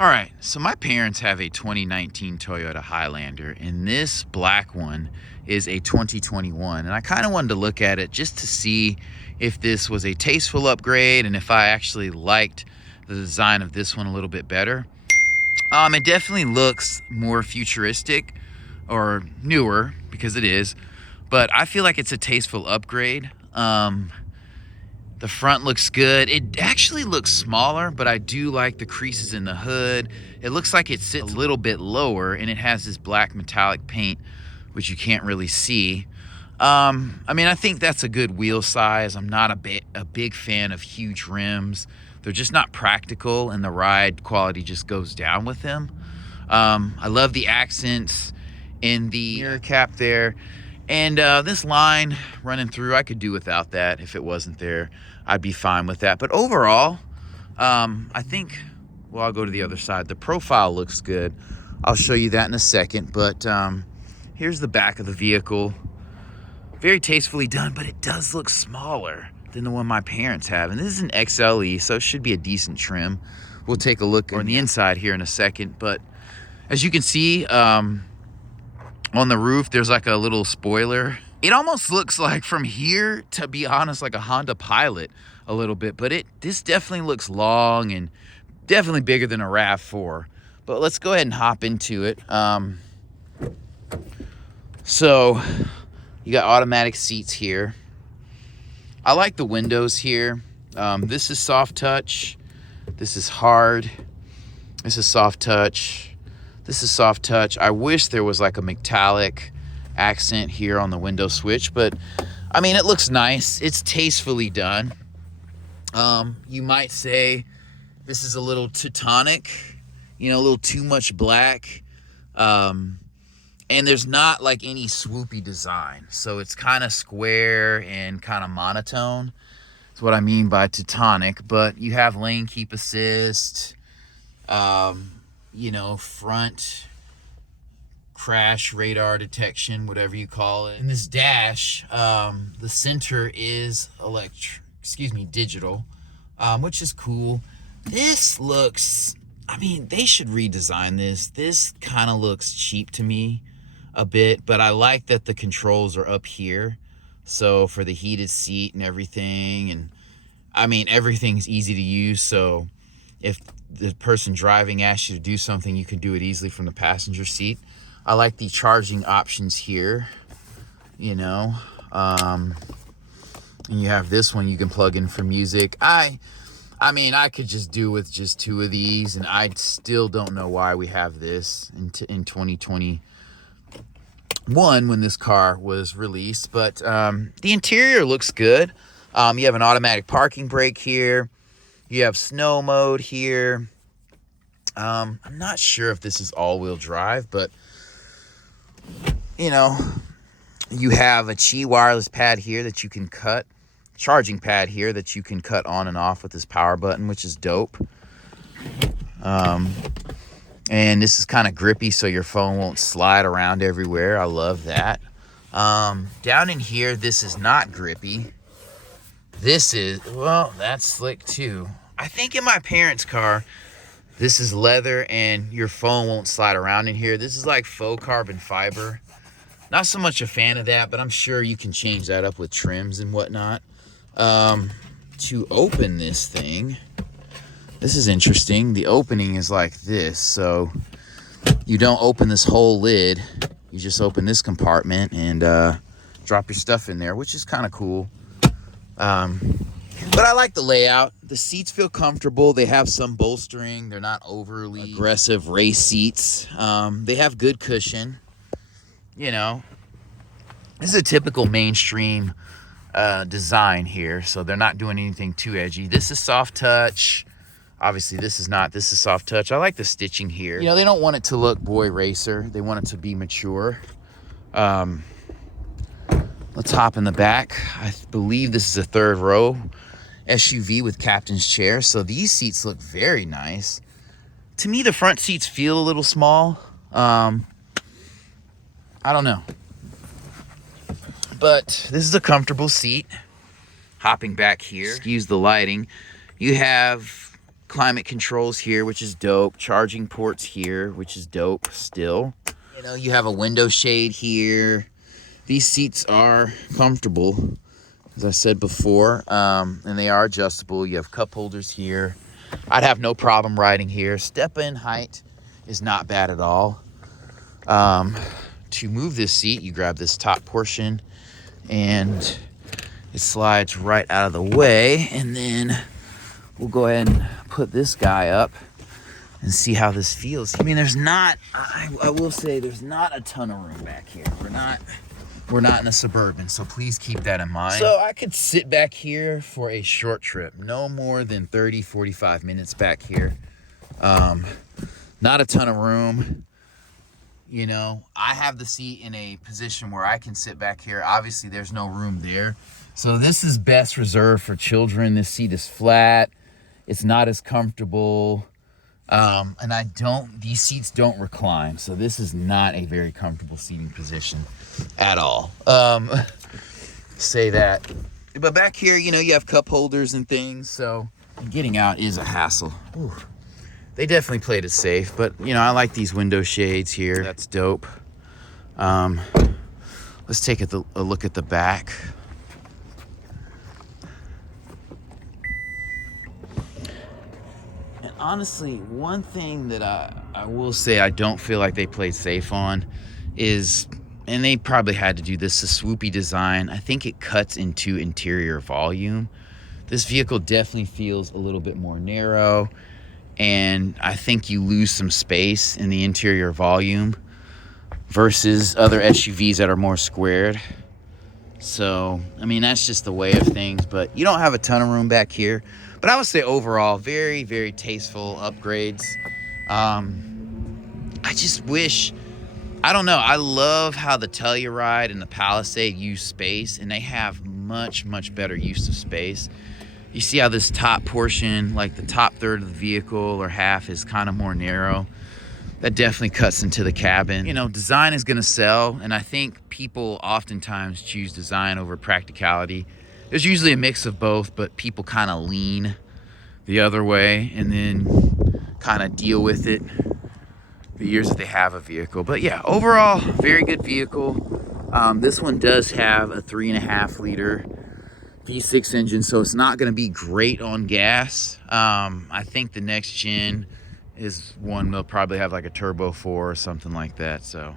All right, so my parents have a 2019 Toyota Highlander, and this black one is a 2021. And I kind of wanted to look at it just to see if this was a tasteful upgrade and if I actually liked the design of this one a little bit better. It definitely looks more futuristic or newer, because it is, but I feel like it's a tasteful upgrade. The front looks good. It actually looks smaller, but I do like the creases in the hood. It looks like it sits a little bit lower, and it has this black metallic paint, which you can't really see. I mean, I think that's a good wheel size. I'm not a big fan of huge rims. They're just not practical, and the ride quality just goes down with them. I love the accents in the mirror cap there. And this line running through, I could do without that. If it wasn't there, I'd be fine with that. But overall, I think, well, I'll go to the other side. The profile looks good. I'll show you that in a second. But here's the back of the vehicle. Very tastefully done, but it does look smaller than the one my parents have. And this is an XLE, so it should be a decent trim. We'll take a look on the inside here in a second. But as you can see, on the roof, there's like a little spoiler. It almost looks like, from here, to be honest, like a Honda Pilot a little bit, but this definitely looks long and definitely bigger than a RAV4. But let's go ahead and hop into it. So you got automatic seats here. I like the windows here. This is soft touch. This is hard. This is soft touch. This is soft touch. I wish there was like a metallic accent here on the window switch, but I mean, it looks nice. It's tastefully done. You might say this is a little Teutonic, you know, a little too much black. And there's not like any swoopy design. So it's kind of square and kind of monotone. That's what I mean by Teutonic. But you have lane keep assist, you know, front crash radar detection, whatever you call it. In this dash, the center is digital, which is cool. This looks, I mean, they should redesign this. This kind of looks cheap to me a bit, but I like that the controls are up here. So for the heated seat and everything, and I mean, everything's easy to use. So if the person driving asks you to do something, you can do it easily from the passenger seat. I like the charging options here, you know. And you have this one you can plug in for music. I mean, I could just do with just 2 of these, and I still don't know why we have this in 2021 when this car was released. But the interior looks good. You have an automatic parking brake here. You have snow mode here. I'm not sure if this is all-wheel drive, but you know, you have a Qi wireless pad here that you can cut, charging pad here that you can cut on and off with this power button, which is dope. And this is kind of grippy, so your phone won't slide around everywhere. I love that. Down in here, this is not grippy. This is, well, that's slick too. I think in my parents' car, this is leather and your phone won't slide around in here. This is like faux carbon fiber. Not so much a fan of that, but I'm sure you can change that up with trims and whatnot. To open this thing, this is interesting. The opening is like this. So you don't open this whole lid. You just open this compartment and drop your stuff in there, which is kind of cool. But I like the layout. The seats feel comfortable. They have some bolstering. They're not overly aggressive race seats. They have good cushion. You know, this is a typical mainstream design here, so they're not doing anything too edgy. This is soft touch. Obviously, this is not. This is soft touch. I like the stitching here. You know, they don't want it to look boy racer. They want it to be mature. Let's hop in the back. I believe this is a 3rd row SUV with captain's chair. So these seats look very nice. To me, the front seats feel a little small. I don't know. But this is a comfortable seat. Hopping back here, excuse the lighting. You have climate controls here, which is dope. Charging ports here, which is dope still. You know, you have a window shade here. These seats are comfortable, as I said before, and they are adjustable. You have cup holders here. I'd have no problem riding here. Step-in height is not bad at all. To move this seat, you grab this top portion and it slides right out of the way, and then we'll go ahead and put this guy up and see how this feels. I mean, there's not, I will say there's not a ton of room back here. We're not in a Suburban, so please keep that in mind. So I could sit back here for a short trip, no more than 30, 45 minutes back here. Not a ton of room. You know, I have the seat in a position where I can sit back here. Obviously, there's no room there. So this is best reserved for children. This seat is flat. It's not as comfortable. And these seats don't recline. So this is not a very comfortable seating position at all. Say that. But back here, you know, you have cup holders and things. So getting out is a hassle. Ooh. They definitely played it safe, but you know, I like these window shades here. That's dope. Let's take a look at the back. And honestly, one thing that I will say I don't feel like they played safe on is, and they probably had to do this, the swoopy design. I think it cuts into interior volume. This vehicle definitely feels a little bit more narrow, and I think you lose some space in the interior volume versus other SUVs that are more squared. So, I mean, that's just the way of things, but you don't have a ton of room back here. But I would say overall, very, very tasteful upgrades. I just wish, I don't know, I love how the Telluride and the Palisade use space, and they have much, much better use of space. You see how this top portion, like the top third of the vehicle or half, is kind of more narrow. That definitely cuts into the cabin. You know, design is gonna sell, and I think people oftentimes choose design over practicality. There's usually a mix of both, but people kind of lean the other way and then kind of deal with it the years that they have a vehicle. But yeah, overall, very good vehicle. This one does have a 3.5 liter V6 engine, so it's not going to be great on gas. I think the next gen is one they'll probably have like a turbo 4 or something like that. So